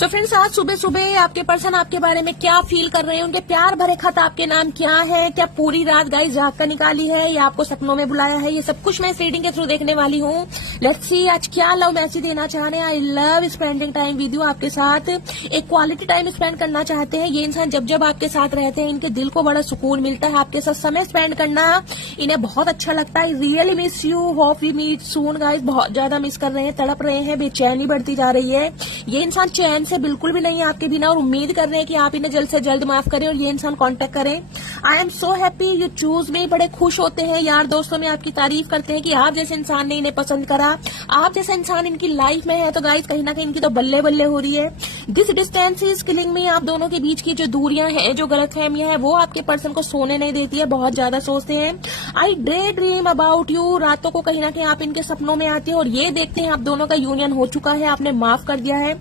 तो फ्रेंड्स, आज सुबह सुबह आपके पर्सन आपके बारे में क्या फील कर रहे हैं, उनके प्यार भरे खत आपके नाम क्या है, क्या पूरी रात गाइस जाग कर निकाली है या आपको सपनों में बुलाया है, ये सब कुछ मैं इस रीडिंग के थ्रू देखने वाली हूँ। लेट्स सी आज क्या लव मैसेज देना चाह रहे हैं। I love spending time with you, आपके साथ एक क्वालिटी टाइम स्पेंड करना चाहते हैं। ये इंसान जब जब आपके साथ रहते हैं इनके दिल को बड़ा सुकून मिलता है। आपके साथ समय स्पेंड करना इन्हें बहुत अच्छा लगता है। Really miss you, hope we meet soon guys. बहुत ज्यादा मिस कर रहे हैं, तड़प रहे हैं, बेचैनी बढ़ती जा रही है। ये इंसान चैन से बिल्कुल भी नहीं है आपके बिना और उम्मीद कर रहे हैं कि आप इन्हें जल्द से जल्द माफ करें और ये इंसान कांटेक्ट करें। I am so happy you choose me. बड़े खुश होते हैं, यार दोस्तों में आपकी तारीफ करते हैं कि आप जैसे इंसान ने इन्हें पसंद करा, आप जैसा इंसान इनकी लाइफ में है। तो गाइस कहीं ना कहीं इनकी तो बल्ले बल्ले हो रही है। दिस डिस्टेंस इज किलिंग मी। आप दोनों के बीच की जो दूरियां हैं, जो गलतफहमियां हैं, वो आपके पर्सन को सोने नहीं देती है। बहुत ज्यादा सोचते हैं। आई डे ड्रीम अबाउट यू। रातों को कहीं ना कहीं आप इनके सपनों में आते हैं और ये देखते हैं आप दोनों का यूनियन हो चुका है, आपने माफ कर दिया है।